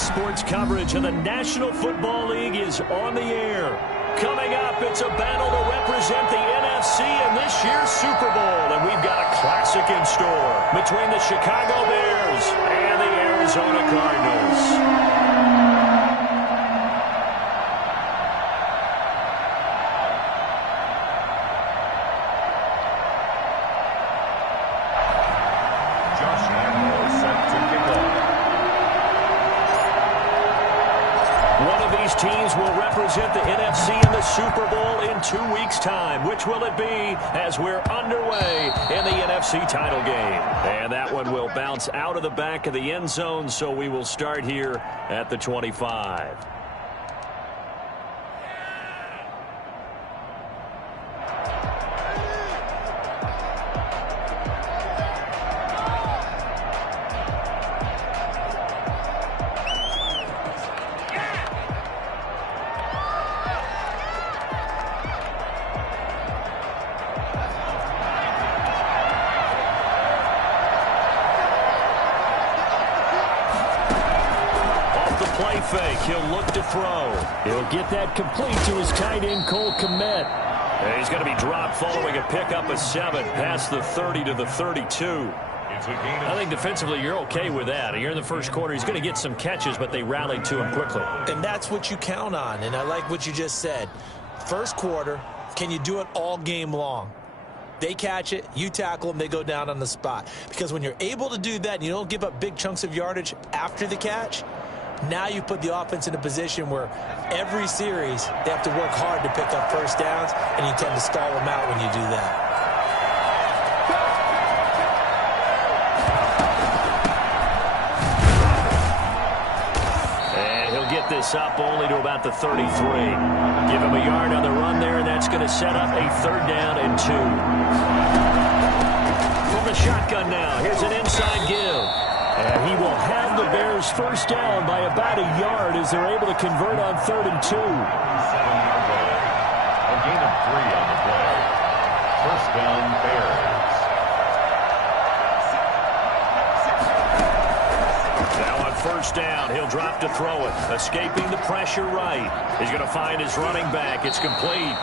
sports coverage of the National Football League is on the air. Coming up, it's a battle to represent the NFC in this year's Super Bowl. And we've got a classic in store between the Chicago Bears and the Arizona Cardinals. Teams will represent the NFC in the Super Bowl in 2 weeks' time. Which will it be as we're underway in the NFC title game? And that one will bounce out of the back of the end zone, so we will start here at the 25. Play fake. He'll look to throw. He'll get that complete to his tight end, Cole Kmet. And he's going to be dropped following a pickup of 7 past the 30 to the 32. I think defensively you're okay with that. You're in the first quarter. He's going to get some catches, but they rallied to him quickly. And that's what you count on. And I like what you just said. First quarter, can you do it all game long? They catch it, you tackle them, they go down on the spot. Because when you're able to do that and you don't give up big chunks of yardage after the catch, now you put the offense in a position where every series they have to work hard to pick up first downs, and you tend to stall them out when you do that. And he'll get this up only to about the 33. Give him a yard on the run there, and that's going to set up a 3rd down and 2. From the shotgun now, here's an inside give. And he will have the Bears first down by about a yard as they're able to convert on 3rd and 2. 7-yard play. A gain of 3 on the play. First down, Bears. Now on first down, he'll drop to throw it. Escaping the pressure right. He's going to find his running back. It's complete.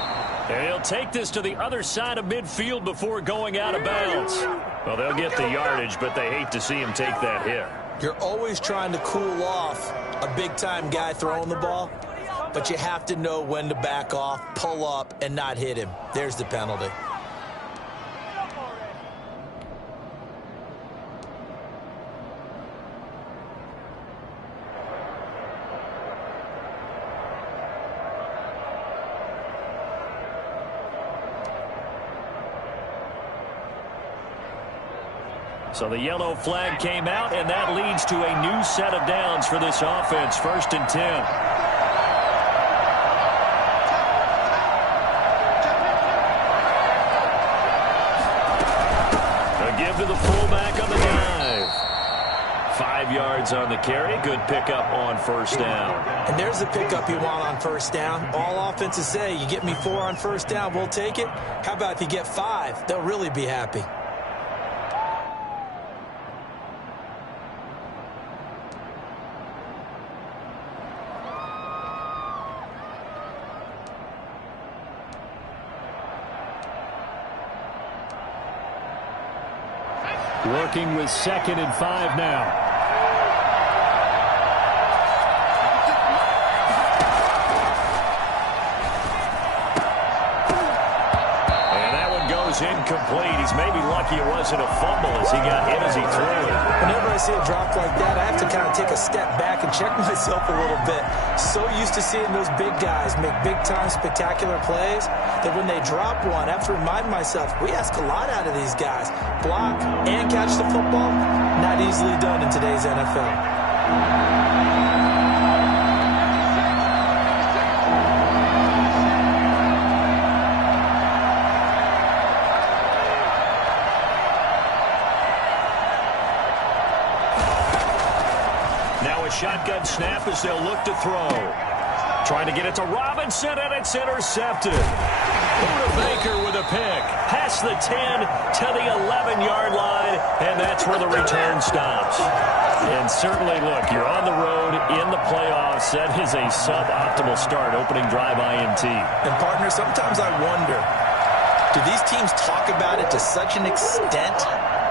And he'll take this to the other side of midfield before going out of bounds. Well, they'll get the yardage, but they hate to see him take that hit. You're always trying to cool off a big-time guy throwing the ball, but you have to know when to back off, pull up, and not hit him. There's the penalty. So the yellow flag came out, and that leads to a new set of downs for this offense. 1st and 10. A give to the fullback on the dive. 5 yards on the carry. Good pickup on first down. And there's the pickup you want on first down. All offenses say, you get me 4 on first down, we'll take it. How about if you get 5? They'll really be happy. Working with 2nd and 5 now. Incomplete. He's maybe lucky it wasn't a fumble as he got hit as he threw it. Whenever I see a drop like that, I have to kind of take a step back and check myself a little bit. So used to seeing those big guys make big-time spectacular plays that when they drop one, I have to remind myself, we ask a lot out of these guys. Block and catch the football, not easily done in today's NFL. Shotgun snap as they'll look to throw. Trying to get it to Robinson, and it's intercepted. Buda Baker with a pick. Past the 10 to the 11-yard line, and that's where the return stops. And certainly, look, you're on the road in the playoffs. That is a suboptimal start, opening drive INT. And, partner, sometimes I wonder, do these teams talk about it to such an extent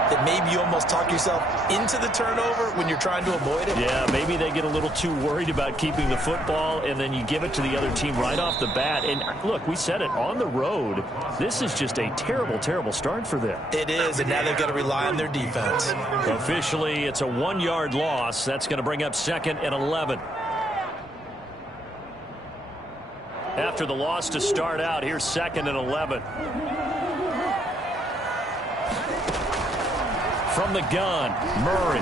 that maybe you almost talk yourself into the turnover when you're trying to avoid it? Yeah, maybe they get a little too worried about keeping the football, and then you give it to the other team right off the bat. And, look, we said it, on the road, this is just a terrible, terrible start for them. It is, and now they've got to rely on their defense. Officially, it's a 1-yard loss. That's going to bring up 2nd and 11. After the loss to start out, here's 2nd and 11. From the gun, Murray.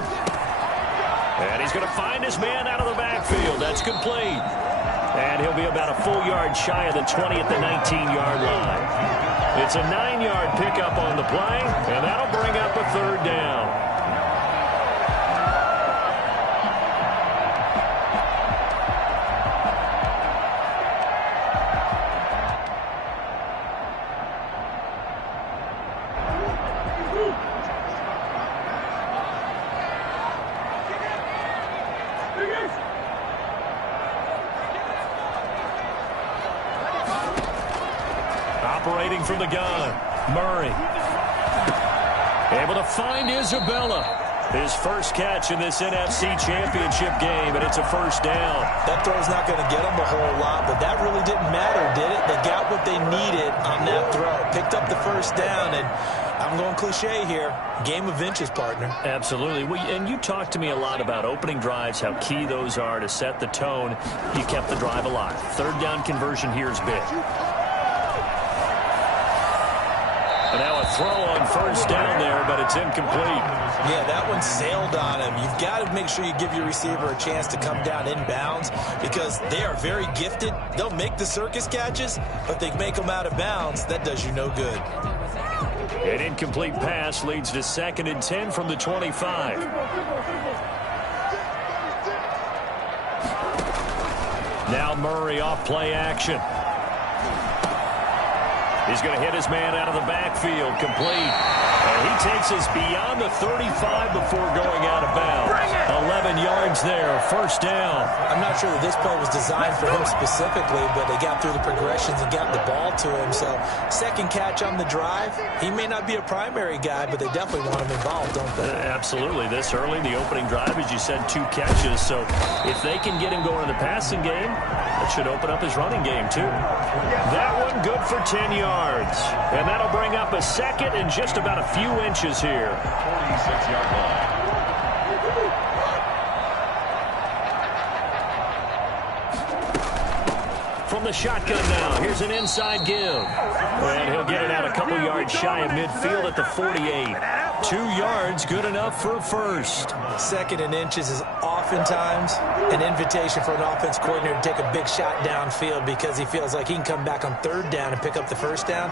And he's going to find his man out of the backfield. That's complete. And he'll be about a full yard shy of the 20 at the 19-yard line. It's a 9-yard pickup on the play, and that'll bring up a 3rd down. Operating from the gun, Murray. Able to find Isabella. His first catch in this NFC Championship game, and it's a 1st down. That throw's not going to get them a whole lot, but that really didn't matter, did it? They got what they needed on that throw. Picked up the 1st down, and I'm going cliche here. Game of inches, partner. Absolutely. And you talked to me a lot about opening drives, how key those are to set the tone. You kept the drive alive. 3rd down conversion here is big. And now a throw on 1st down there, but it's incomplete. Yeah, that one sailed on him. You've got to make sure you give your receiver a chance to come down inbounds because they are very gifted. They'll make the circus catches, but they make them out of bounds. That does you no good. An incomplete pass leads to 2nd and 10 from the 25. Now Murray off play action. He's going to hit his man out of the backfield, complete. And he takes us beyond the 35 before going out of bounds. 11 yards there, 1st down. I'm not sure that this play was designed for him specifically, but they got through the progressions and got the ball to him. So 2nd catch on the drive. He may not be a primary guy, but they definitely want him involved, don't they? Absolutely. This early, the opening drive, as you said, 2 catches. So if they can get him going in the passing game, that should open up his running game, too. That one good for 10 yards. And that'll bring up a 2nd and just about a few inches here. 46-yard line. From the shotgun now, here's an inside give. And he'll get it out a couple yards shy of midfield at the 48. 2 yards, good enough for a 1st. 2nd and inches is oftentimes an invitation for an offense coordinator to take a big shot downfield because he feels like he can come back on 3rd down and pick up the 1st down.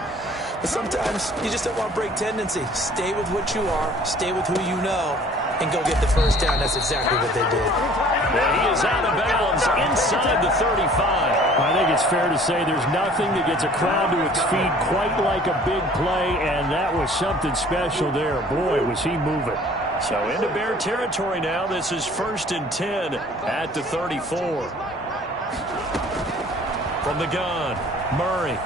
But sometimes you just don't want to break tendency. Stay with what you are, stay with who you know, and go get the 1st down. That's exactly what they did. Well, he is out of bounds inside the 35. I think it's fair to say there's nothing that gets a crowd to its feet quite like a big play, and that was something special there. Boy, was he moving. So into Bear territory now. This is 1st and 10 at the 34. From the gun, Murray.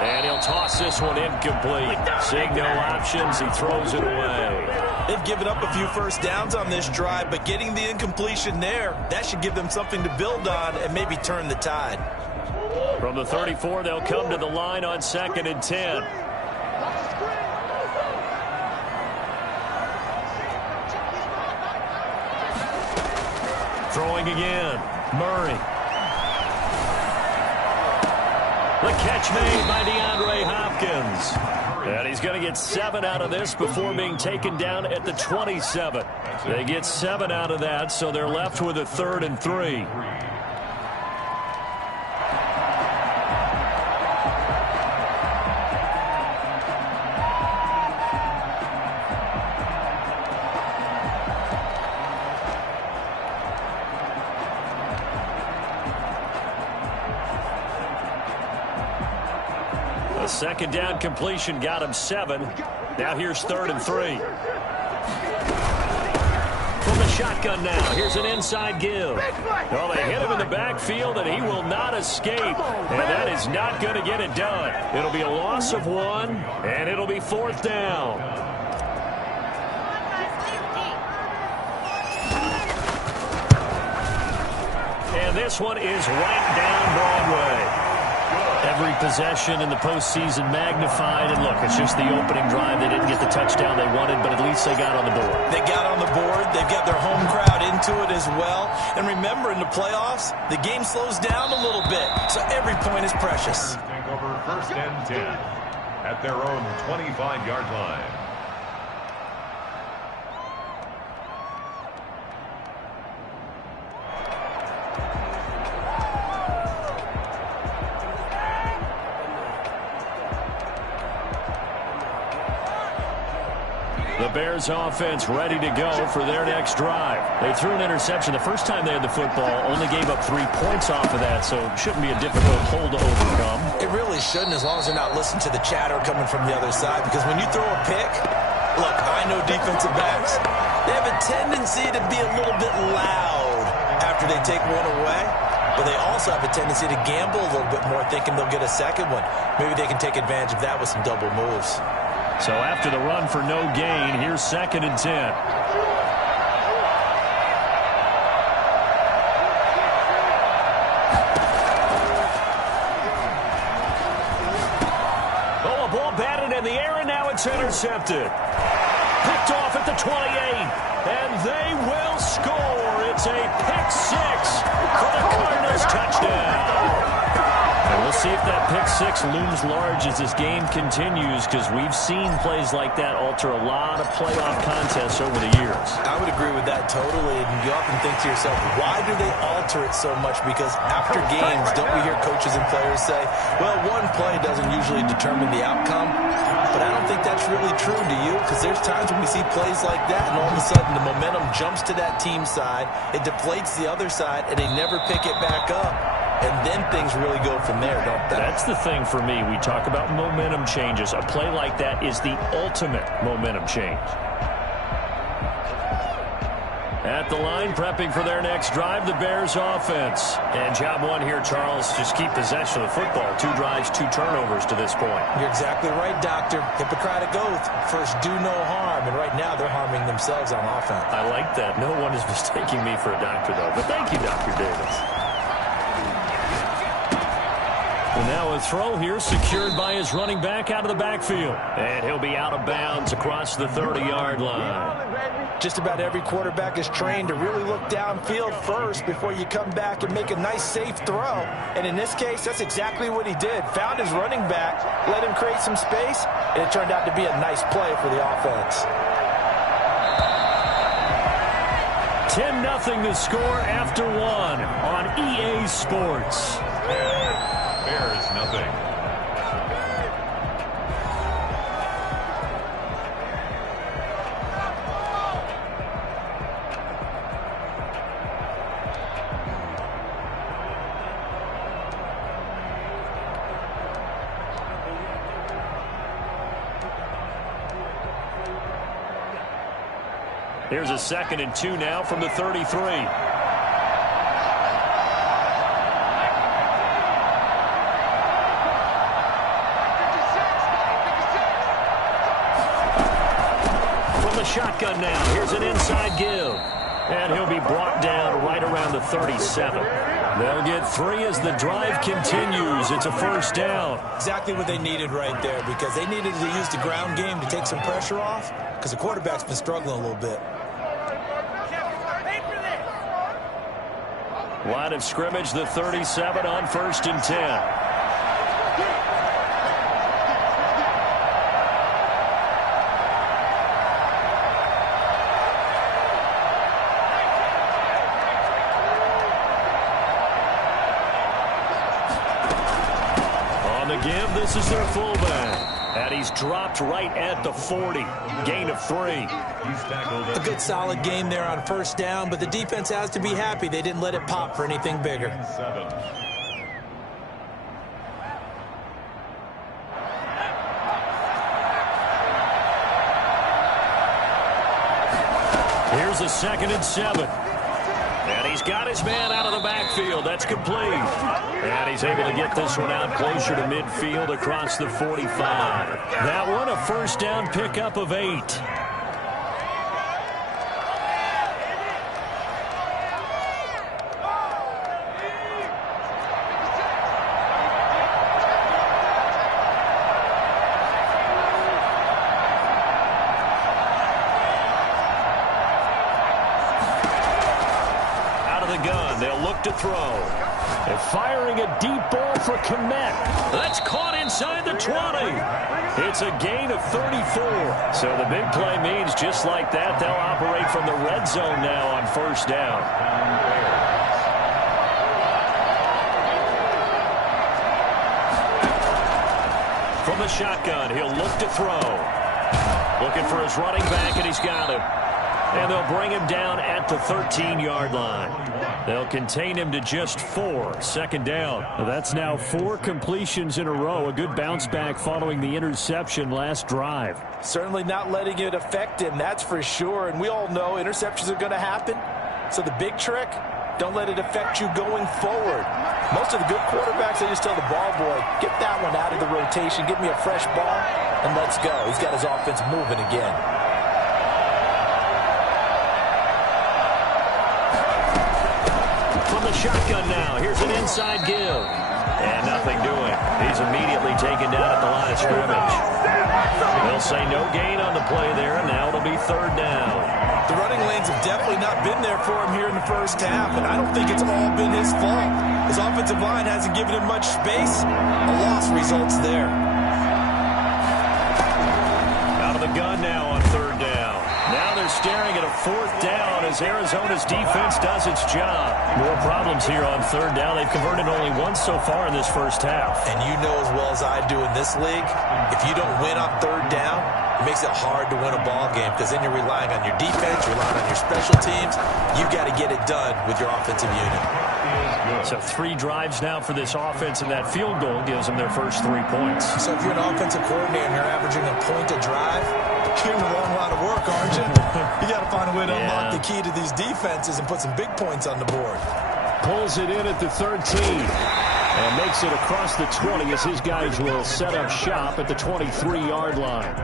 And he'll toss this one incomplete. Seeing no options, he throws it away. They've given up a few 1st downs on this drive, but getting the incompletion there, that should give them something to build on and maybe turn the tide. From the 34, they'll come to the line on 2nd and 10. Throwing again, Murray. The catch made by DeAndre Hopkins. And he's going to get 7 out of this before being taken down at the 27. They get 7 out of that, so they're left with a 3rd and 3. second down completion got him 7. Now here's 3rd and 3. From the shotgun now, here's an inside give. Well, they hit him in the backfield, and he will not escape. And that is not going to get it done. It'll be a loss of 1, and it'll be 4th down. And this one is right down Broadway. Every possession in the postseason magnified. And look, it's just the opening drive. They didn't get the touchdown they wanted, but at least they got on the board. They got on the board. They've got their home crowd into it as well. And remember, in the playoffs, the game slows down a little bit. So every point is precious. Take over 1st and 10 at their own 25-yard line. The Bears offense ready to go for their next drive. They threw an interception the first time they had the football, only gave up 3 points off of that, so it shouldn't be a difficult hole to overcome. It really shouldn't, as long as they're not listening to the chatter coming from the other side, because when you throw a pick, look, I know defensive backs, they have a tendency to be a little bit loud after they take one away, but they also have a tendency to gamble a little bit more, thinking they'll get a second one. Maybe they can take advantage of that with some double moves. So after the run for no gain, here's 2nd and 10. Oh, a ball batted in the air, and now it's intercepted. Picked off at the 28, and they will score. It's a pick 6 for the Cardinals touchdown. And we'll see if that pick 6 looms large as this game continues, because we've seen plays like that alter a lot of playoff contests over the years. I would agree with that totally, and you often think to yourself, why do they alter it so much? Because after games, don't we hear coaches and players say, well, one play doesn't usually determine the outcome? But I don't think that's really true, do you? Because there's times when we see plays like that, and all of a sudden the momentum jumps to that team side, it deflates the other side, and they never pick it back up. And then things really go from there, don't they? That's the thing for me. We talk about momentum changes. A play like that is the ultimate momentum change. At the line, prepping for their next drive, the Bears offense. And job 1 here, Charles, just keep possession of the football. 2 drives, 2 turnovers to this point. You're exactly right, Doctor. Hippocratic oath. First, do no harm. And right now, they're harming themselves on offense. I like that. No one is mistaking me for a doctor, though. But thank you, Dr. Davis. And now a throw here secured by his running back out of the backfield. And he'll be out of bounds across the 30-yard line. Just about every quarterback is trained to really look downfield first before you come back and make a nice, safe throw. And in this case, that's exactly what he did. Found his running back, let him create some space, and it turned out to be a nice play for the offense. 10-0 the score after 1 on EA Sports. Bears nothing. Here's a 2nd and 2 now from the 33. From the shotgun now, here's an inside give. And he'll be brought down right around the 37. They'll get 3 as the drive continues. It's a 1st down. Exactly what they needed right there, because they needed to use the ground game to take some pressure off, because the quarterback's been struggling a little bit. Line of scrimmage, the 37 on 1st and 10. On the give, this is their fullback. And he's dropped right at the 40. Gain of 3. A good solid game there on 1st down, but the defense has to be happy they didn't let it pop for anything bigger. Here's a 2nd and 7. And he's got his man out of the backfield. That's complete. And he's able to get this one out closer to midfield across the 45. That one a first down pickup of 8. To throw. They're firing a deep ball for Kmet. That's caught inside the 20. It's a gain of 34. So the big play means just like that, they'll operate from the red zone now on first down. From the shotgun, he'll look to throw. Looking for his running back, and he's got him. And they'll bring him down at the 13-yard line. They'll contain him to just 4. 2nd down. That's now 4 completions in a row. A good bounce back following the interception last drive. Certainly not letting it affect him, that's for sure. And we all know interceptions are going to happen. So the big trick, don't let it affect you going forward. Most of the good quarterbacks, they just tell the ball boy, get that one out of the rotation, give me a fresh ball, and let's go. He's got his offense moving again. Shotgun now. Here's an inside give. And nothing doing. He's immediately taken down at the line of scrimmage. They'll say no gain on the play there, and now it'll be 3rd down. The running lanes have definitely not been there for him here in the first half, and I don't think it's all been his fault. His offensive line hasn't given him much space. A loss results there. Out of the gun now on 3rd down. Now they're staring at a 4th down as Arizona's defense does its job. More problems here on 3rd down. They've converted only once so far in this first half. And you know as well as I do in this league, if you don't win on 3rd down, it makes it hard to win a ball game because then you're relying on your defense, you're relying on your special teams. You've got to get it done with your offensive unit. So 3 drives now for this offense, and that field goal gives them their first 3 points. So if you're an offensive coordinator and you're averaging a point a drive, you're in the wrong line of work, aren't you? You got to find a way to unlock the key to these defenses and put some big points on the board. Pulls it in at the 13 and makes it across the 20 as his guys will set up shop at the 23-yard line.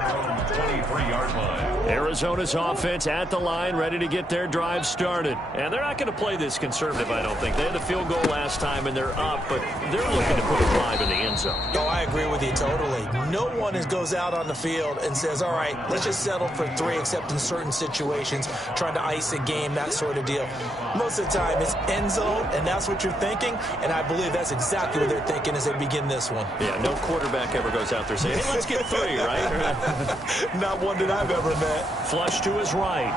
23-yard line. Arizona's offense at the line, ready to get their drive started. And they're not going to play this conservative, I don't think. They had the field goal last time, and they're up, but they're looking to put a drive in the end zone. Oh, I agree with you totally. No one goes out on the field and says, all right, let's just settle for 3, except in certain situations, trying to ice a game, that sort of deal. Most of the time, it's end zone, and that's what you're thinking, and I believe that's exactly what they're thinking as they begin this one. Yeah, no quarterback ever goes out there saying, hey, let's get 3, right? Not one that I've ever met. Flush to his right,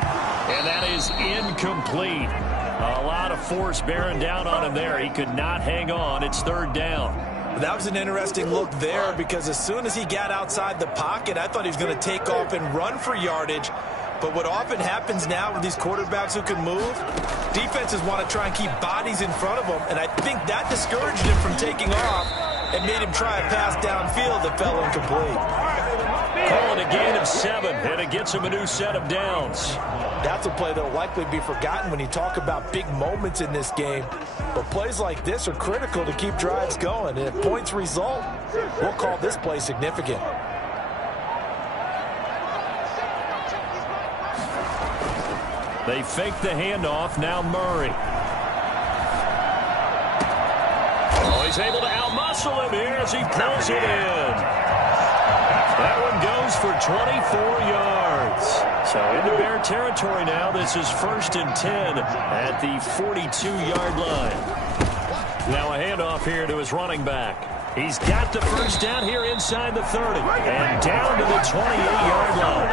and that is incomplete. A lot of force bearing down on him there. He could not hang on. It's 3rd down. That was an interesting look there because as soon as he got outside the pocket, I thought he was going to take off and run for yardage. But what often happens now with these quarterbacks who can move, defenses want to try and keep bodies in front of them, and I think that discouraged him from taking off and made him try a pass downfield that fell incomplete. Calling a gain of 7, and it gets him a new set of downs. That's a play that will likely be forgotten when you talk about big moments in this game. But plays like this are critical to keep drives going. And if points result, we'll call this play significant. They fake the handoff. Now Murray. Oh, he's able to outmuscle him here as he pulls it in. That one goes for 24 yards. So into Bear territory now. This is 1st and 10 at the 42-yard line. Now a handoff here to his running back. He's got the first down here inside the 30 and down to the 28-yard line.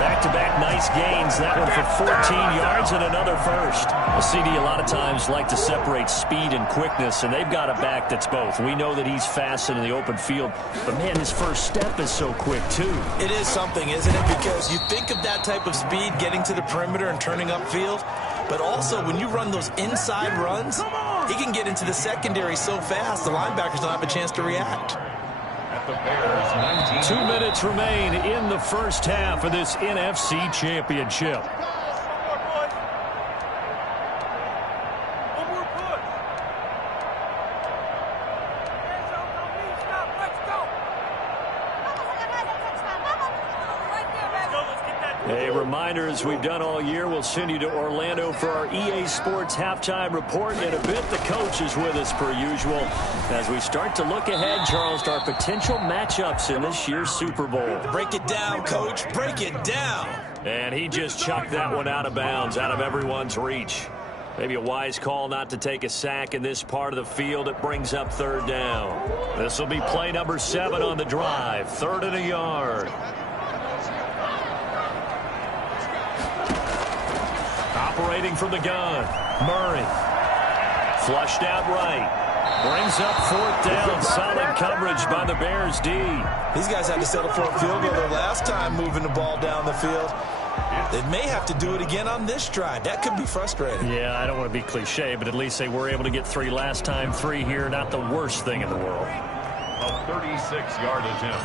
Back-to-back nice gains. That one for 14 yards and another first. A CD a lot of times like to separate speed and quickness, and they've got a back that's both. We know that he's fast in the open field, but, man, his first step is so quick, too. It is something, isn't it? Because you think of that type of speed getting to the perimeter and turning upfield, but also when you run those inside runs, he can get into the secondary so fast the linebackers don't have a chance to react. 2 minutes remain in the first half of this NFC championship. A reminder, as we've done all year, we'll send you to Orlando for our EA Sports halftime report. In a bit, the coach is with us per usual as we start to look ahead, Charles, to our potential matchups in this year's Super Bowl. Break it down, Coach. Break it down. And he just chucked that one out of bounds, out of everyone's reach. Maybe a wise call not to take a sack in this part of the field. It brings up third down. This will be play number 7 on the drive. 3rd and a yard. Operating from the gun, Murray. Flushed out right. Brings up 4th down. Solid coverage by the Bears D. These guys had to settle for a field goal their last time moving the ball down the field. They may have to do it again on this drive. That could be frustrating. Yeah, I don't want to be cliche, but at least they were able to get 3 last time. 3 here, not the worst thing in the world. A 36-yard attempt.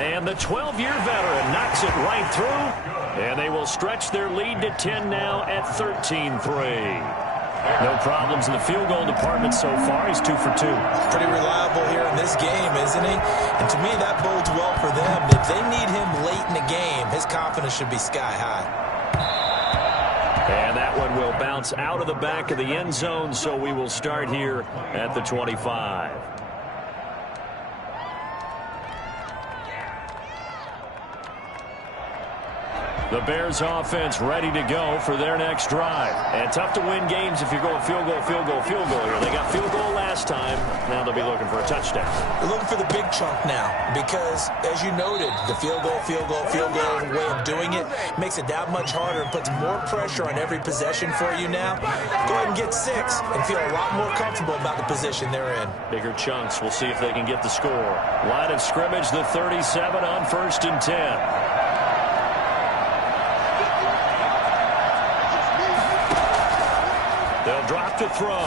And the 12-year veteran knocks it right through. And they will stretch their lead to 10 now at 13-3. No problems in the field goal department so far. He's 2 for 2. Pretty reliable here in this game, isn't he? And to me, that bodes well for them. If they need him late in the game, his confidence should be sky high. And that one will bounce out of the back of the end zone, so we will start here at the 25. The Bears offense ready to go for their next drive. And tough to win games if you're going field goal, field goal, field goal here. They got field goal last time. Now they'll be looking for a touchdown. They're looking for the big chunk now because, as you noted, the field goal way of doing it makes it that much harder and puts more pressure on every possession for you now. Go ahead and get 6 and feel a lot more comfortable about the position they're in. Bigger chunks. We'll see if they can get the score. Line of scrimmage, the 37 on 1st and 10. They'll drop to throw.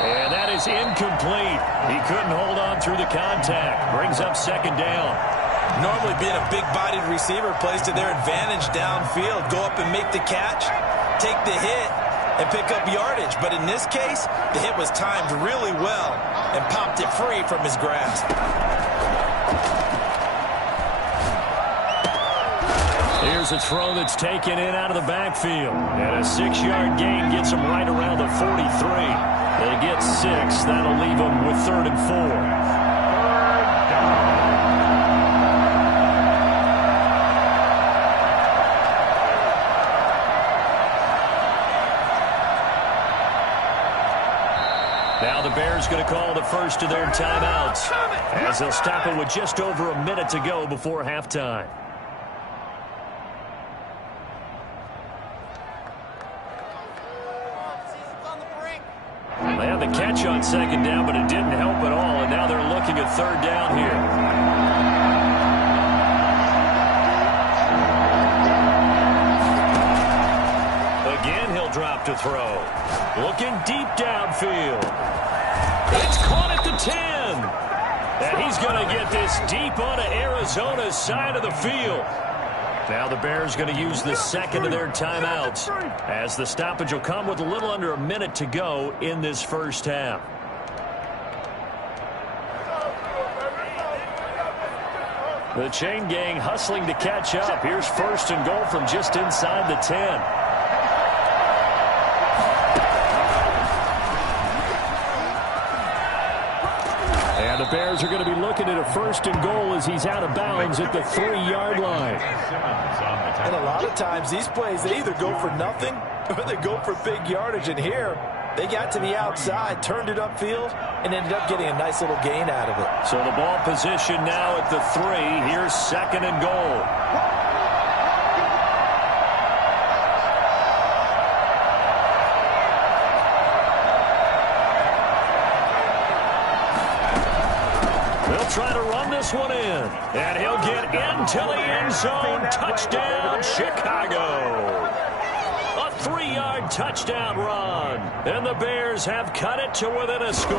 And that is incomplete. He couldn't hold on through the contact. Brings up 2nd down. Normally being a big-bodied receiver plays to their advantage downfield. Go up and make the catch, take the hit, and pick up yardage. But in this case, the hit was timed really well and popped it free from his grasp. Here's a throw that's taken in out of the backfield. And a 6-yard gain gets them right around the 43. They get 6. That'll leave them with 3rd and 4. Now the Bears going to call the first of their timeouts as they'll stop it with just over a minute to go before halftime. They had the catch on 2nd down, but it didn't help at all, and now they're looking at 3rd down here. Again, he'll drop to throw. Looking deep downfield. It's caught at the 10. And he's going to get this deep onto Arizona's side of the field. Now the Bears going to use the 2nd of their timeouts as the stoppage will come with a little under a minute to go in this first half. The chain gang hustling to catch up. Here's 1st and goal from just inside the 10. And the Bears are going to be looking at a 1st and goal as he's out of bounds at the 3-yard line. And a lot of times these plays, they either go for nothing or they go for big yardage. And here, they got to the outside, turned it upfield, and ended up getting a nice little gain out of it. So the ball position now at the 3. Here's 2nd and goal. Try to run this one in, and he'll get into the end zone. Touchdown, Chicago. A 3-yard touchdown run, and the Bears have cut it to within a score.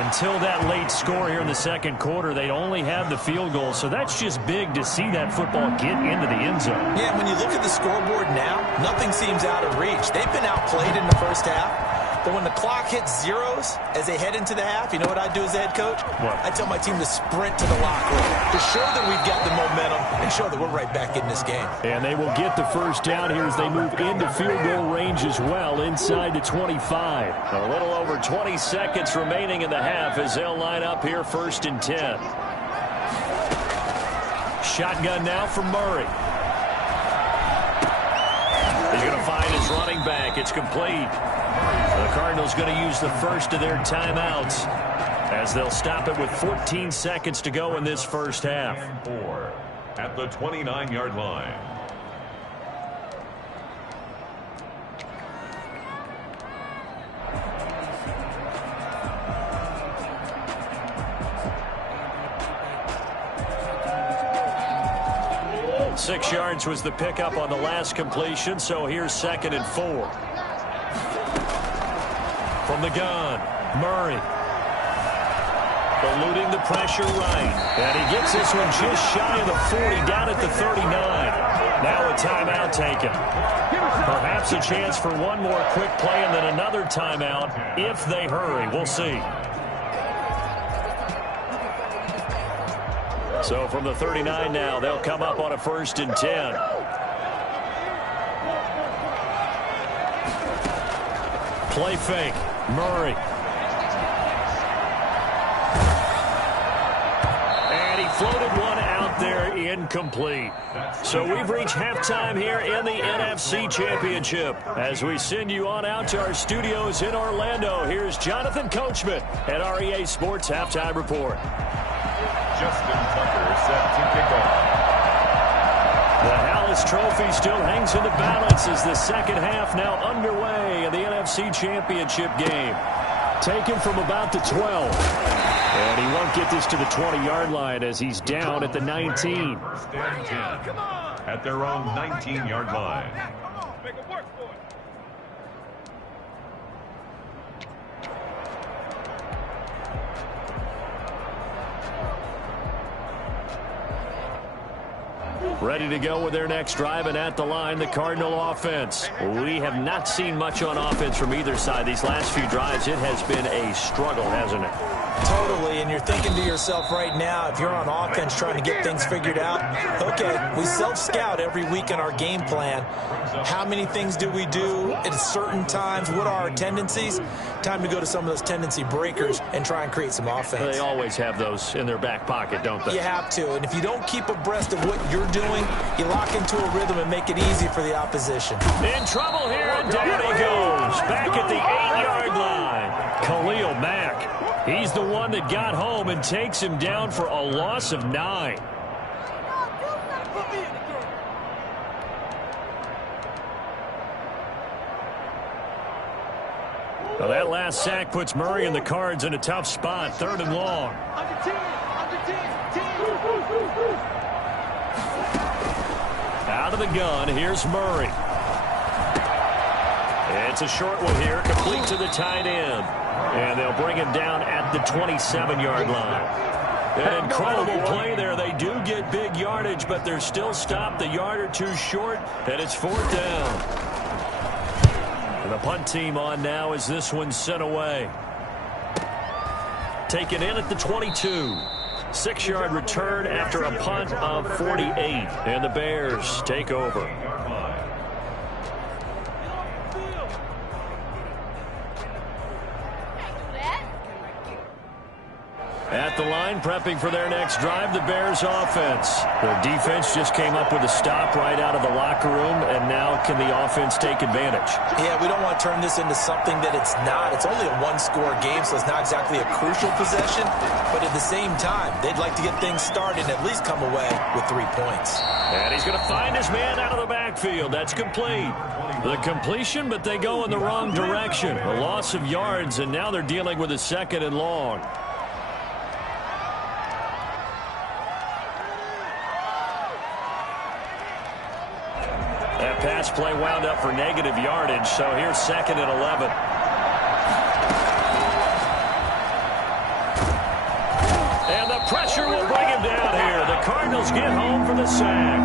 Until that late score here in the 2nd quarter, they only had the field goal, so that's just big to see that football get into the end zone. Yeah, when you look at the scoreboard now, nothing seems out of reach. They've been outplayed in the first half. But when the clock hits zeros as they head into the half, you know what I do as a head coach? What? I tell my team to sprint to the locker room to show that we've got the momentum and show that we're right back in this game. And they will get the first down here as they move into field goal range as well, inside the 25. A little over 20 seconds remaining in the half as they'll line up here 1st and 10. Shotgun now for Murray. He's going to find his running back. It's complete. The Cardinals going to use the first of their timeouts as they'll stop it with 14 seconds to go in this first half. 4 at the 29-yard line. Six yards was the pickup on the last completion, so here's 2nd and 4. From the gun, Murray. Eluding the pressure right. And he gets this one just shy of the 40, down at the 39. Now a timeout taken. Perhaps a chance for one more quick play and then another timeout if they hurry. We'll see. So from the 39 now, they'll come up on a 1st and 10. Play fake. Murray. And he floated one out there incomplete. So we've reached halftime here in the NFC Championship. As we send you on out to our studios in Orlando, here's Jonathan Coachman at REA Sports Halftime Report. Justin Tucker set to kick off. The Hallis Trophy still hangs in the balance as the second half now underway in the NFC Championship game. Taken from about the 12. And he won't get this to the 20-yard line as he's down at the 19. 1st and 10 at their own 19-yard line. Ready to go with their next drive, and at the line, the Cardinal offense. We have not seen much on offense from either side. These last few drives, it has been a struggle, hasn't it? Totally, and you're thinking to yourself right now, if you're on offense trying to get things figured out, okay, we self-scout every week in our game plan. How many things do we do at certain times? What are our tendencies? Time to go to some of those tendency breakers and try and create some offense. They always have those in their back pocket, don't they? You have to, and if you don't keep abreast of what you're doing, you lock into a rhythm and make it easy for the opposition. In trouble here, and down he goes. Back at the 8-yard line. Khalil Mack. He's the one that got home and takes him down for a loss of 9. Well, that last sack puts Murray and the Cards in a tough spot, 3rd and long. Out of the gun, here's Murray. It's a short one here, complete to the tight end. And they'll bring him down at the 27-yard line. An incredible play there. They do get big yardage, but they're still stopped a yard or two short, and it's 4th down. And the punt team on now as this one's sent away. Taken in at the 22. 6-yard return after a punt of 48. And the Bears take over. At the line, prepping for their next drive, the Bears offense. Their defense just came up with a stop right out of the locker room, and now can the offense take advantage? Yeah, we don't want to turn this into something that it's not. It's only a one-score game, so it's not exactly a crucial possession. But at the same time, they'd like to get things started and at least come away with 3 points. And he's going to find his man out of the backfield. That's complete. The completion, but they go in the wrong direction. A loss of yards, and now they're dealing with a 2nd and long. That pass play wound up for negative yardage, so here's 2nd and 11. And the pressure will bring him down here. The Cardinals get home for the sack.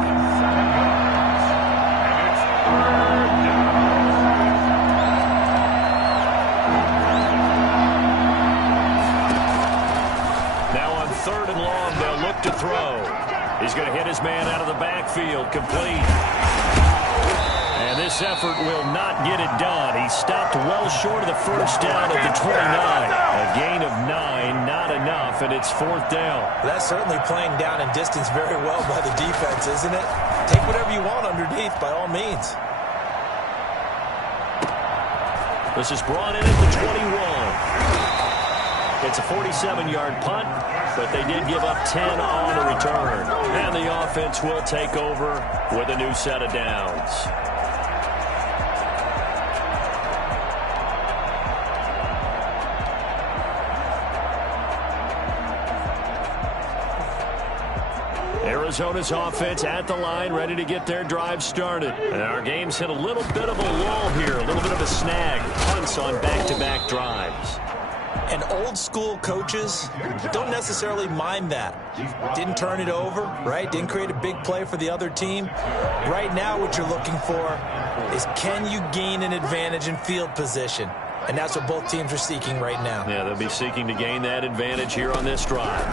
He's going to hit his man out of the backfield, complete. And this effort will not get it done. He stopped well short of the first down at the 29. A gain of 9, not enough, and it's 4th down. That's certainly playing down in distance very well by the defense, isn't it? Take whatever you want underneath, by all means. This is brought in at the 21. It's a 47-yard punt, but they did give up 10 on the return. And the offense will take over with a new set of downs. Arizona's offense at the line, ready to get their drive started. And our game's hit a little bit of a lull here, a little bit of a snag. Punts on back-to-back drives. And old-school coaches don't necessarily mind that. Didn't turn it over, right? Didn't create a big play for the other team. Right now what you're looking for is, can you gain an advantage in field position? And that's what both teams are seeking right now. Yeah, they'll be seeking to gain that advantage here on this drive.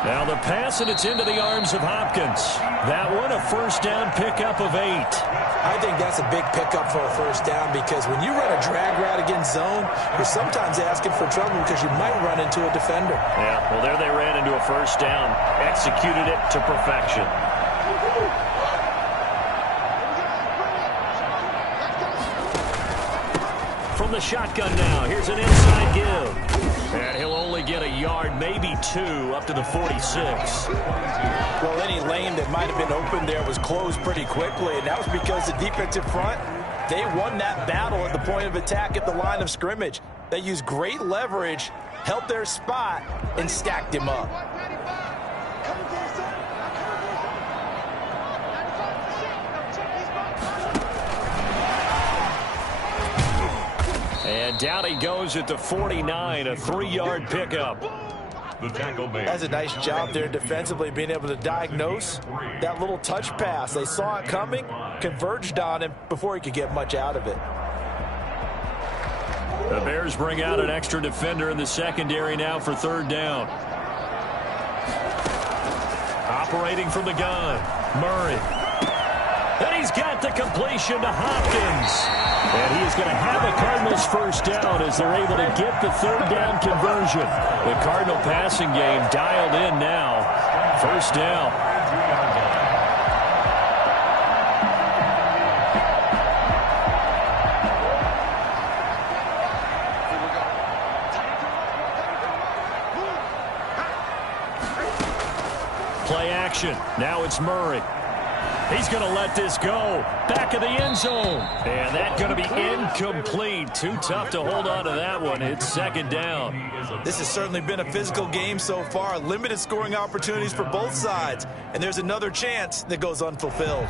Now the pass, and it's into the arms of Hopkins. That one, a first down pickup of 8. I think that's a big pickup for a first down, because when you run a drag route against zone, you're sometimes asking for trouble because you might run into a defender. Yeah, well, there they ran into a first down. Executed it to perfection. From the shotgun now, here's an inside give. And he'll only get a yard, maybe 2, up to the 46. Well, any lane that might have been open there was closed pretty quickly, and that was because the defensive front, they won that battle at the point of attack at the line of scrimmage. They used great leverage, held their spot, and stacked him up. And down he goes at the 49, a 3-yard pickup. That's a nice job there defensively, being able to diagnose that little touch pass. They saw it coming, converged on him before he could get much out of it. The Bears bring out an extra defender in the secondary now for 3rd down. Operating from the gun, Murray. And he's got the completion to Hopkins. And he is going to have a Cardinals first down as they're able to get the 3rd down conversion. The Cardinal passing game dialed in now. First down. Play action. Now it's Murray. He's going to let this go. Back of the end zone. And that's going to be incomplete. Too tough to hold on to that one. It's 2nd down. This has certainly been a physical game so far. Limited scoring opportunities for both sides. And there's another chance that goes unfulfilled.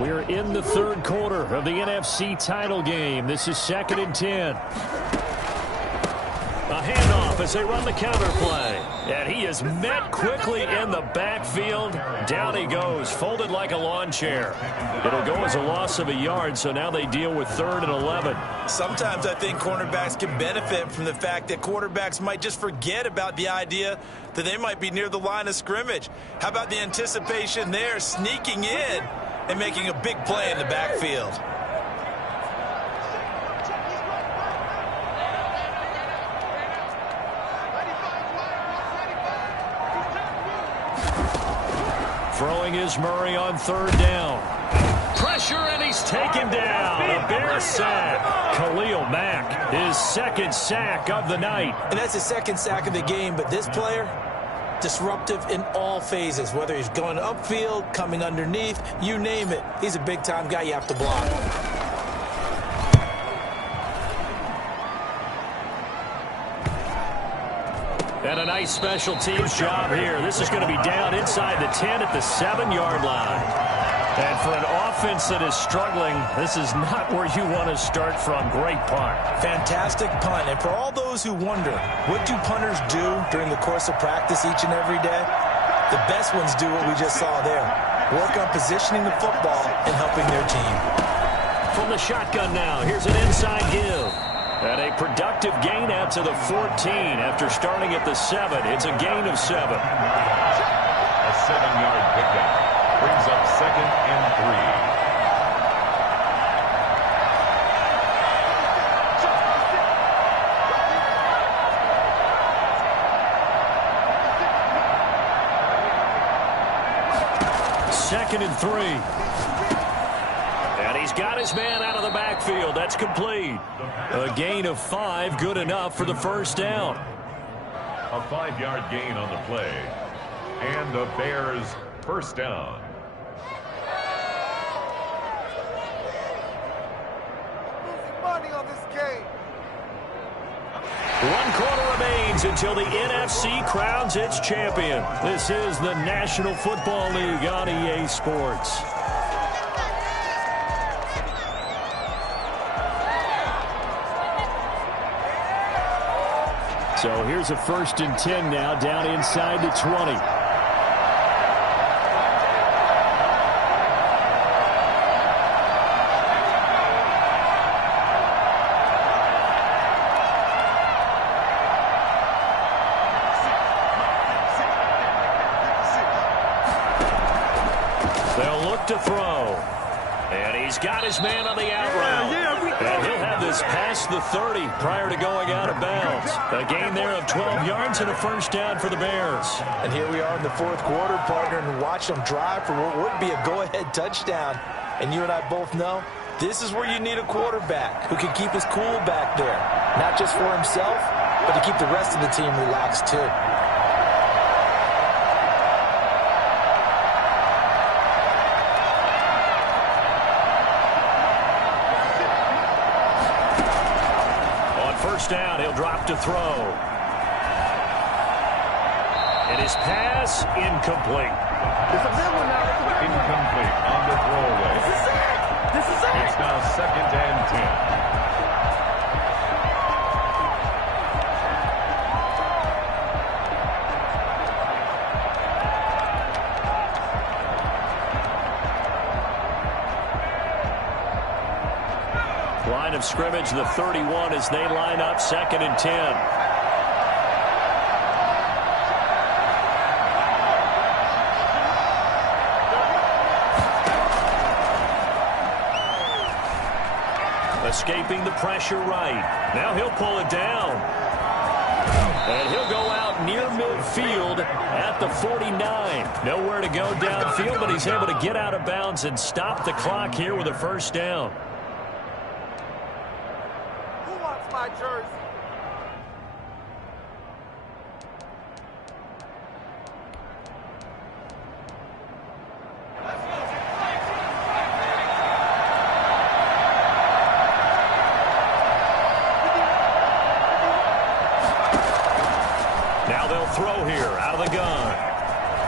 We're in the 3rd quarter of the NFC title game. This is 2nd and 10. A handoff as they run the counter play. And he is met quickly in the backfield. Down he goes, folded like a lawn chair. It'll go as a loss of a yard, so now they deal with 3rd and 11. Sometimes I think cornerbacks can benefit from the fact that quarterbacks might just forget about the idea that they might be near the line of scrimmage. How about the anticipation there, sneaking in and making a big play in the backfield? Throwing is Murray on 3rd down. Pressure, and he's taken down. A Bear sack. Khalil Mack, his 2nd sack of the night. And that's his 2nd sack of the game, but this player, disruptive in all phases, whether he's going upfield, coming underneath, you name it. He's a big-time guy you have to block. And a nice special teams job here. This is going to be down inside the 10 at the 7-yard line. And for an offense that is struggling, this is not where you want to start from. Great punt. Fantastic punt. And for all those who wonder, what do punters do during the course of practice each and every day? The best ones do what we just saw there. Work on positioning the football and helping their team. From the shotgun now, here's an inside give. And a productive gain out to the 14 after starting at the 7. It's a gain of 7. A 7-yard pickup. Brings up 2nd and 3. 2nd and 3. And he's got his man out of the backfield. That's complete. A gain of 5, good enough for the first down. A 5-yard gain on the play. And the Bears first down. One quarter remains until the NFC crowns its champion. This is the National Football League on EA Sports. So here's a 1st and 10 now, down inside the 20. To throw. And he's got his man on the out route. And he'll have this past the 30 prior to going out of bounds. A gain there of 12 yards and a first down for the Bears. And here we are in the 4th quarter, partner, and watch them drive for what would be a go-ahead touchdown. And you and I both know this is where you need a quarterback who can keep his cool back there. Not just for himself, but to keep the rest of the team relaxed too. Down, he'll drop to throw. And his pass incomplete. Incomplete on the throwaway. This is it. It's now 2nd and 10. Line of scrimmage, the 31, as they line up 2nd and 10. Escaping the pressure right. Now he'll pull it down. And he'll go out near midfield at the 49. Nowhere to go downfield, but he's able to get out of bounds and stop the clock here with a first down. My jersey. Now they'll throw here out of the gun.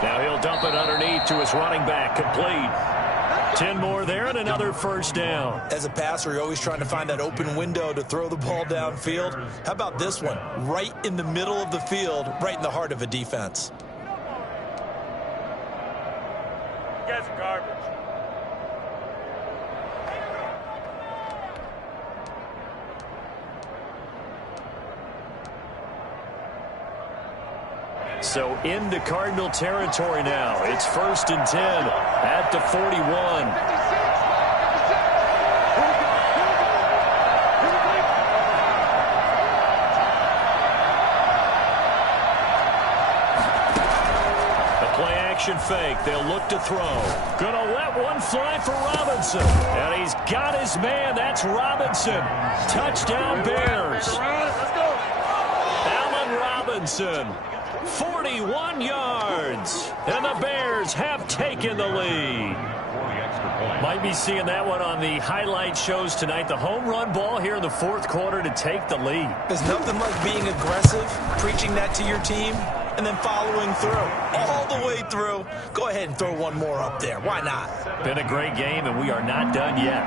Now he'll dump it underneath to his running back, complete. 10 more there and another first down. As a passer, you're always trying to find that open window to throw the ball downfield. How about this one? Right in the middle of the field, right in the heart of a defense. You guys are garbage. So into Cardinal territory now. It's 1st and 10 at the 41. Action fake. They'll look to throw. Gonna let one fly for Robinson. And he's got his man. That's Robinson. Touchdown Bears. Let's go. Allen Robinson. 41 yards. And the Bears have taken the lead. Might be seeing that one on the highlight shows tonight. The home run ball here in the 4th quarter to take the lead. There's nothing like being aggressive, preaching that to your team, and then following through all the way through. Go ahead and throw one more up there. Why not? Been a great game, and we are not done yet.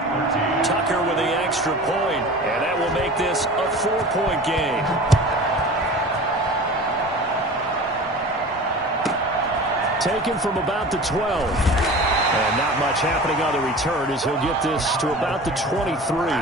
Tucker with the extra point, and that will make this a 4-point game. Taken from about the 12. And not much happening on the return as he'll get this to about the 23.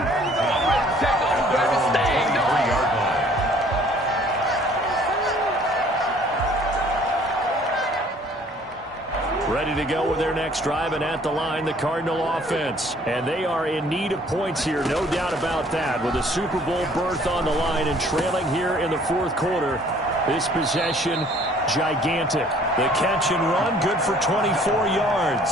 Ready to go with their next drive, and at the line, the Cardinal offense. And they are in need of points here, no doubt about that. With a Super Bowl berth on the line and trailing here in the fourth quarter, this possession, gigantic. The catch and run, good for 24 yards.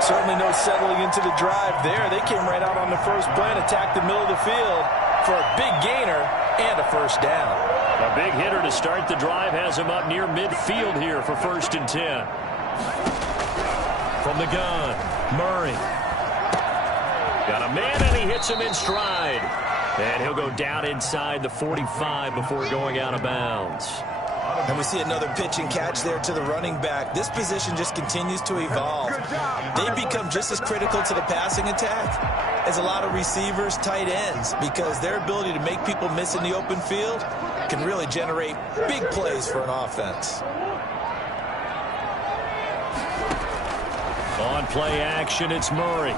Certainly no settling into the drive there. They came right out on the first play and attacked the middle of the field for a big gainer and a first down. A big hitter to start the drive has him up near midfield here for 1st and 10. From the gun, Murray. Got a man, and he hits him in stride. And he'll go down inside the 45 before going out of bounds. And we see another pitch and catch there to the running back. This position just continues to evolve. They become just as critical to the passing attack as a lot of receivers, tight ends, because their ability to make people miss in the open field can really generate big plays for an offense. On play action, it's Murray.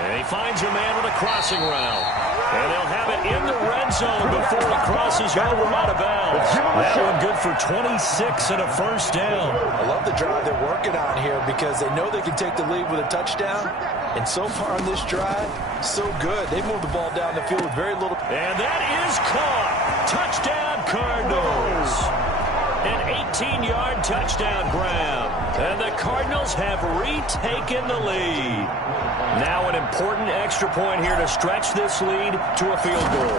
And he finds a man with a crossing route. And they'll have it in the red zone before he crosses over out of bounds. That one good for 26 and a first down. I love the drive they're working on here because they know they can take the lead with a touchdown. And so far on this drive, so good. They moved the ball down the field with very little. And that is caught. Touchdown, Cardinals. An 18-yard touchdown grab. And the Cardinals have retaken the lead. Now an important extra point here to stretch this lead to a field goal.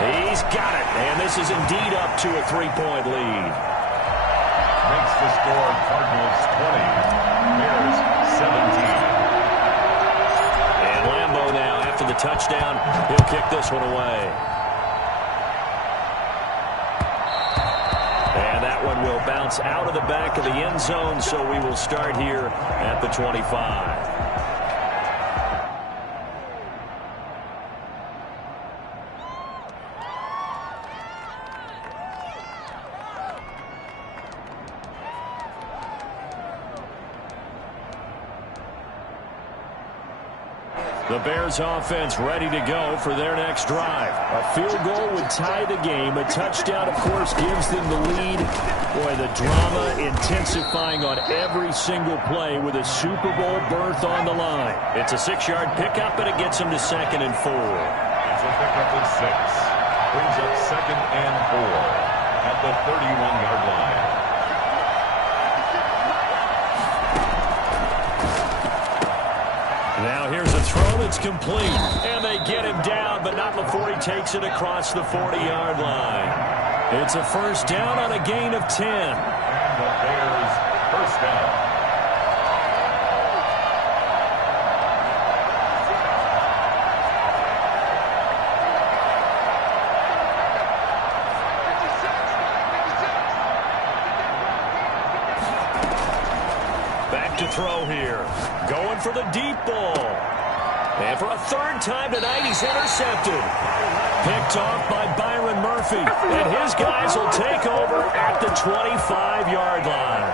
He's got it. And this is indeed up to a 3-point lead. Makes the score Cardinals 20, Bears 17. And Lambeau now, after the touchdown, he'll kick this one away. And that one will bounce out of the back of the end zone, so we will start here at the 25. The Bears offense ready to go for their next drive. A field goal would tie the game. A touchdown, of course, gives them the lead. Boy, the drama intensifying on every single play with a Super Bowl berth on the line. It's a 6-yard pickup, and it gets them to 2nd and 4. It's a pickup of 6. Brings up 2nd and 4 at the 31-yard line. Now here's a throw that's complete. And they get him down, but not before he takes it across the 40-yard line. It's a first down on a gain of 10. And the Bears first down. Back to throw here. Going for the deep ball. And for a 3rd time tonight, he's intercepted. Picked off by Byron Murphy. And his guys will take over at the 25-yard line.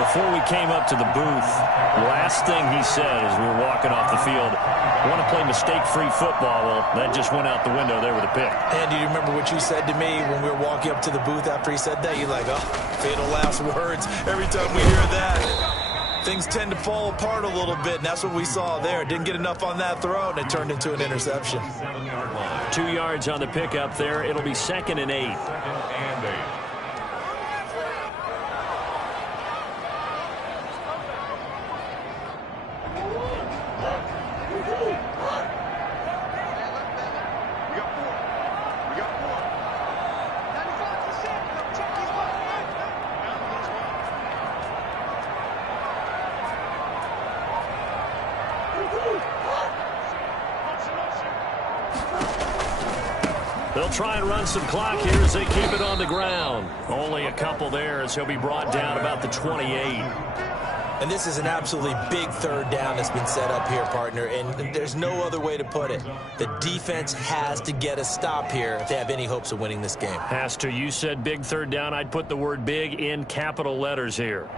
Before we came up to the booth, the last thing he said as we were walking off the field, I want to play mistake-free football. Well, that just went out the window there with a pick. And do you remember what you said to me when we were walking up to the booth after he said that? You're like, oh, fatal last words. Every time we hear that, things tend to fall apart a little bit, and that's what we saw there. Didn't get enough on that throw, and it turned into an interception. 2 yards on the pickup there. It'll be 2nd and 8. 2nd and 8. They'll try and run some clock here as they keep it on the ground. Only a couple there as he'll be brought down about the 28. And this is an absolutely big third down that's been set up here, partner, and there's no other way to put it. The defense has to get a stop here if they have any hopes of winning this game. Has to. You said big third down. I'd put the word big in capital letters here.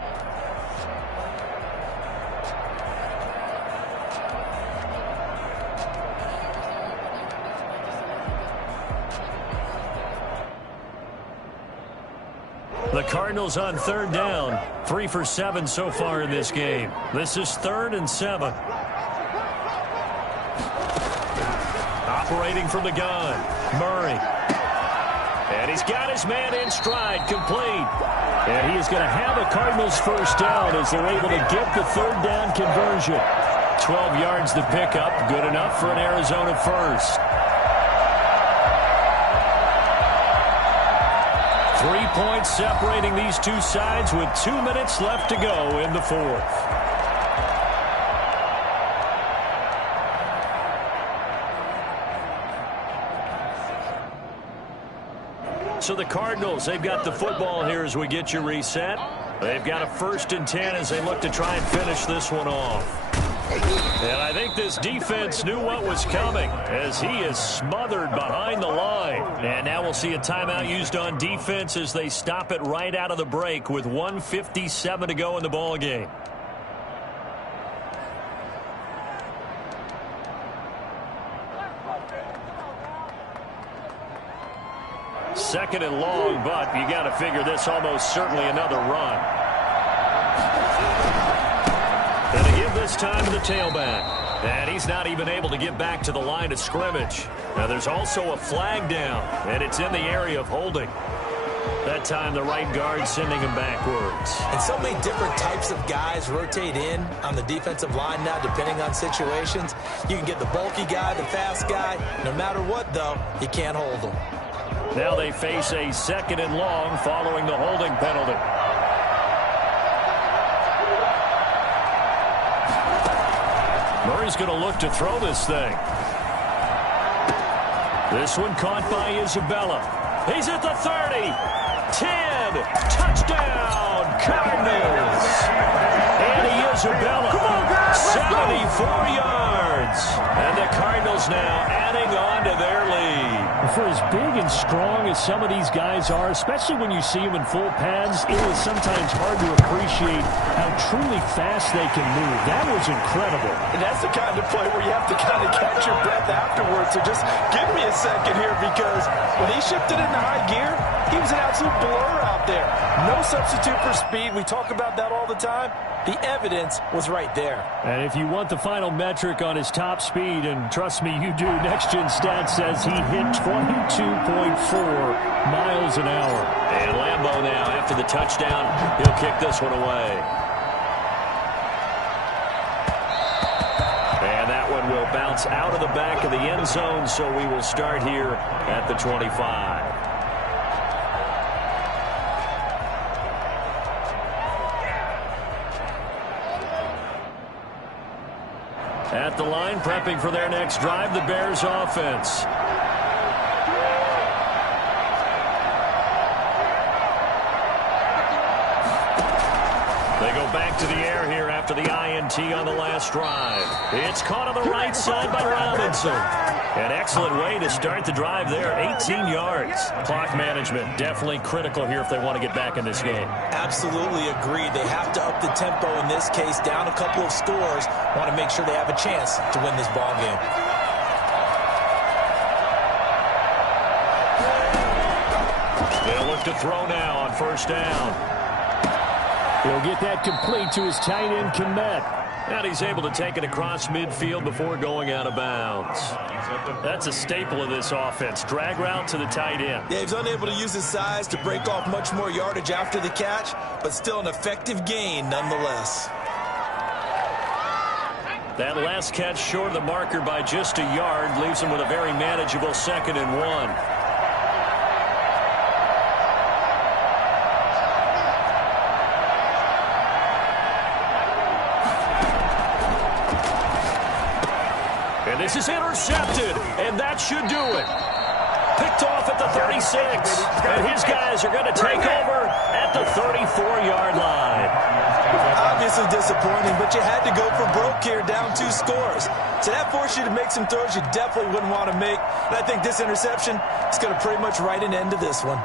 The Cardinals on third down. 3 for 7 so far in this game. This is 3rd and 7. Operating from the gun, Murray. And he's got his man in stride, complete. And he is going to have a Cardinals first down as they're able to get the third down conversion. 12 yards to pick up, good enough for an Arizona first. 3 points separating these two sides with 2 minutes left to go in the fourth. So the Cardinals, they've got the football here as we get you reset. They've got a 1st and 10 as they look to try and finish this one off. And I think this defense knew what was coming as he is smothered behind the line. And now we'll see a timeout used on defense as they stop it right out of the break with 1:57 to go in the ball game. Second and long, but you got to figure this almost certainly another run. And to give this time to the tailback. And he's not even able to get back to the line of scrimmage. Now there's also a flag down, and it's in the area of holding. That time the right guard sending him backwards. And so many different types of guys rotate in on the defensive line now depending on situations. You can get the bulky guy, the fast guy. No matter what, though, you can't hold them. Now they face a 2nd and long following the holding penalty. Murray's going to look to throw this thing. This one caught by Isabella. He's at the 30. 10. Touchdown, Cardinals. Andy Isabella. 74 yards. And the Cardinals now adding on to their lead. For as big and strong as some of these guys are, especially when you see them in full pads, it is sometimes hard to appreciate how truly fast they can move. That was incredible. And that's the kind of play where you have to kind of catch your breath afterwards. So just give me a second here, because when he shifted into high gear, he was an absolute blur out there. No substitute for speed. We talk about that all the time. The evidence was right there. And if you want the final metric on his top speed, and trust me, you do, Next Gen Stats says he hit 22.4 miles an hour. And Lambeau now, after the touchdown, he'll kick this one away. And that one will bounce out of the back of the end zone, so we will start here at the 25. At the line, prepping for their next drive, the Bears offense. They go back to the air here after the INT on the last drive. It's caught on the right side by Robinson. An excellent way to start the drive there, 18 yards. Clock management definitely critical here if they want to get back in this game. Absolutely agreed. They have to up the tempo in this case, down a couple of scores. Want to make sure they have a chance to win this ball game. They'll look to throw now on 1st down. He'll get that complete to his tight end, Kmet. And he's able to take it across midfield before going out of bounds. That's a staple of this offense. Drag route to the tight end. Yeah, he's unable to use his size to break off much more yardage after the catch, but still an effective gain nonetheless. That last catch short of the marker by just a yard leaves him with a very manageable 2nd and 1. This is intercepted, and that should do it. Picked off at the 36. And his guys are going to take over at the 34-yard line. Obviously disappointing, but you had to go for broke here, down 2 scores. So that forced you to make some throws you definitely wouldn't want to make. And I think this interception is going to pretty much write an end to this one.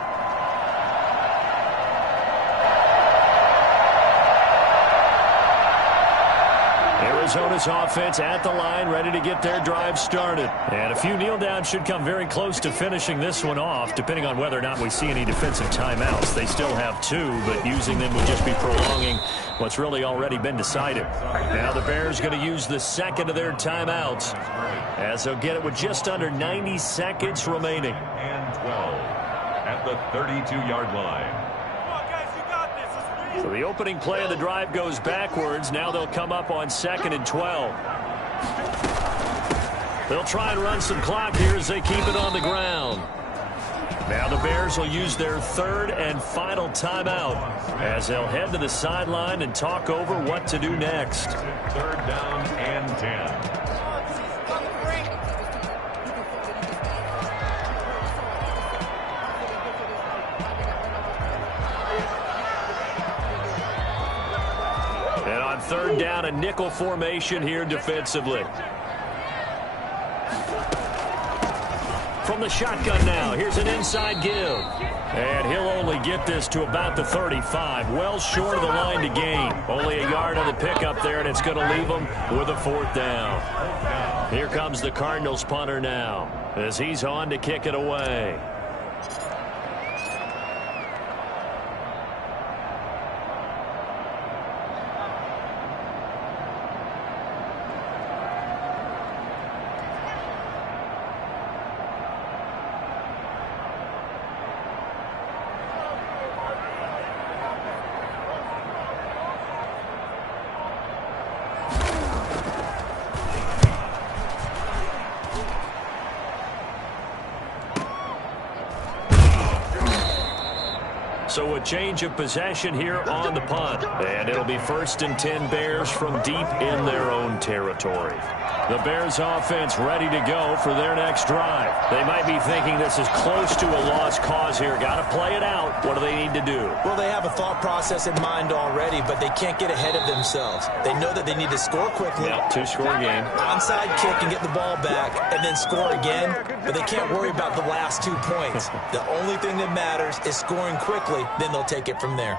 Arizona's offense at the line, ready to get their drive started. And a few kneel downs should come very close to finishing this one off, depending on whether or not we see any defensive timeouts. They still have 2, but using them would just be prolonging what's really already been decided. Now the Bears going to use the second of their timeouts, as they'll get it with just under 90 seconds remaining. And 12 at the 32-yard line. So the opening play of the drive goes backwards. Now they'll come up on 2nd and 12. They'll try and run some clock here as they keep it on the ground. Now the Bears will use their 3rd and final timeout as they'll head to the sideline and talk over what to do next. 3rd down and 10. And on 3rd down, a nickel formation here defensively. From the shotgun now, here's an inside give. And he'll only get this to about the 35, well short of the line to gain. Only a yard on the pickup there, and it's going to leave him with a 4th down. Here comes the Cardinals punter now, as he's on to kick it away. So a change of possession here on the punt. And it'll be 1st and 10 Bears from deep in their own territory. The Bears offense ready to go for their next drive. They might be thinking this is close to a lost cause here. Got to play it out. What do they need to do? Well, they have a thought process in mind already, but they can't get ahead of themselves. They know that they need to score quickly. Yep, 2-score game. Onside kick and get the ball back and then score again, but they can't worry about the last 2 points. The only thing that matters is scoring quickly, then they'll take it from there.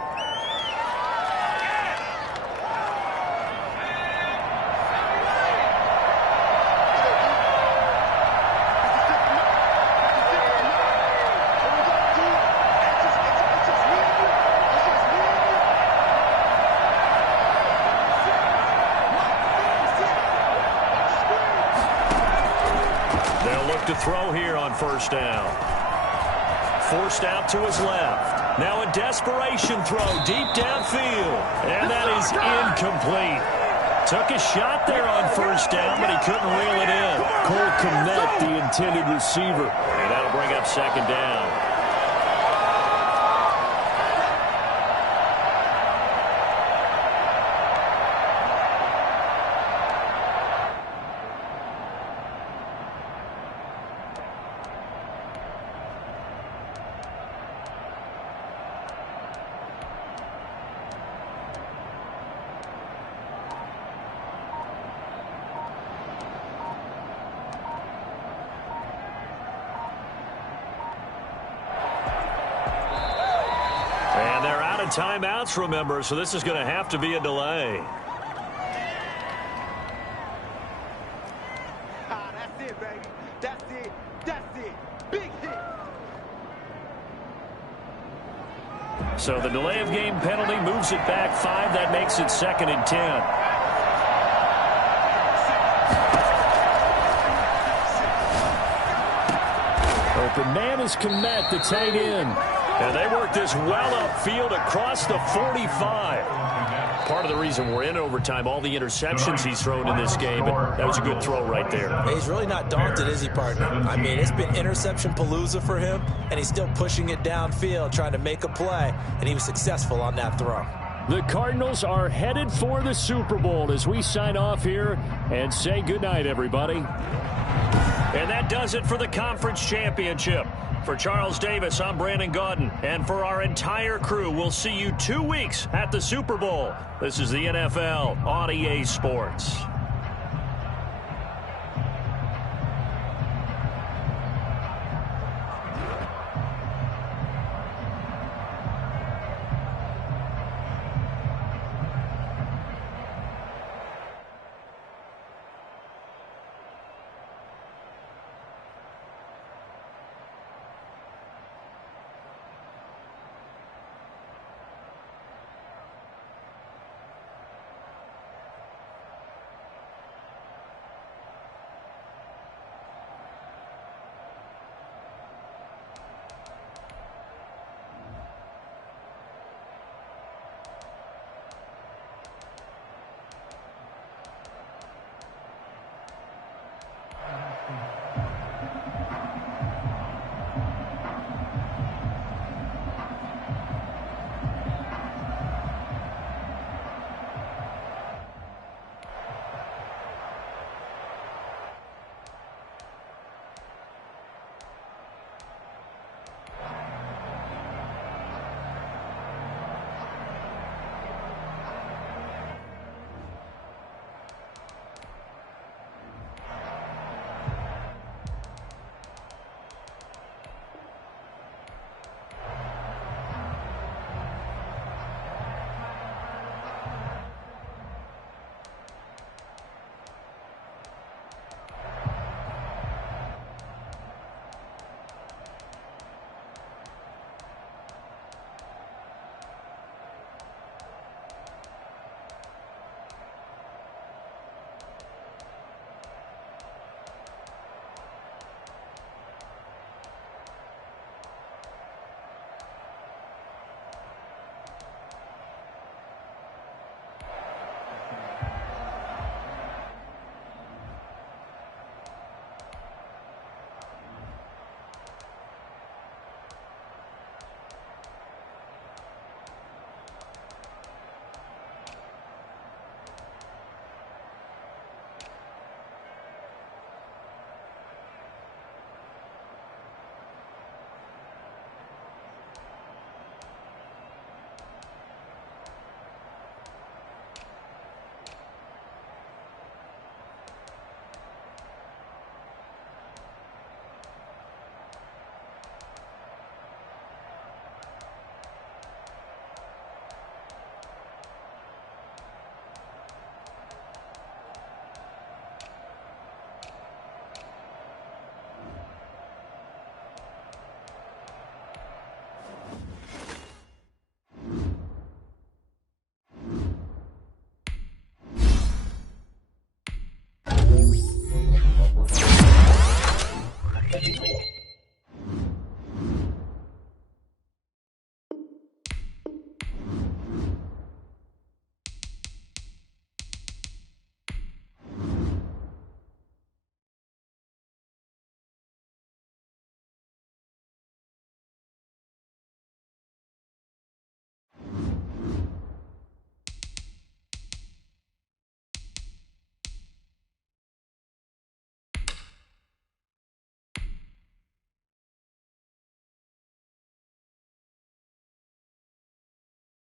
To throw here on 1st down. Forced out to his left. Now a desperation throw deep downfield. And that is incomplete. Took a shot there on 1st down, but he couldn't reel it in. Cole Kmet, the intended receiver. And that'll bring up 2nd down. Timeouts, remember, so this is going to have to be a delay. That's it, baby. That's it. That's it. Big hit. So the delay of game penalty moves it back 5. That makes it 2nd and 10. Open man is Kmet, the tight end. And they work this well upfield across the 45. Part of the reason we're in overtime, all the interceptions he's thrown in this game, and that was a good throw right there. He's really not daunted, is he, partner? I mean, it's been interception palooza for him, and he's still pushing it downfield, trying to make a play, and he was successful on that throw. The Cardinals are headed for the Super Bowl as we sign off here and say goodnight, everybody. And that does it for the conference championship. For Charles Davis, I'm Brandon Gaudin. And for our entire crew, we'll see you 2 weeks at the Super Bowl. This is the NFL on EA Sports.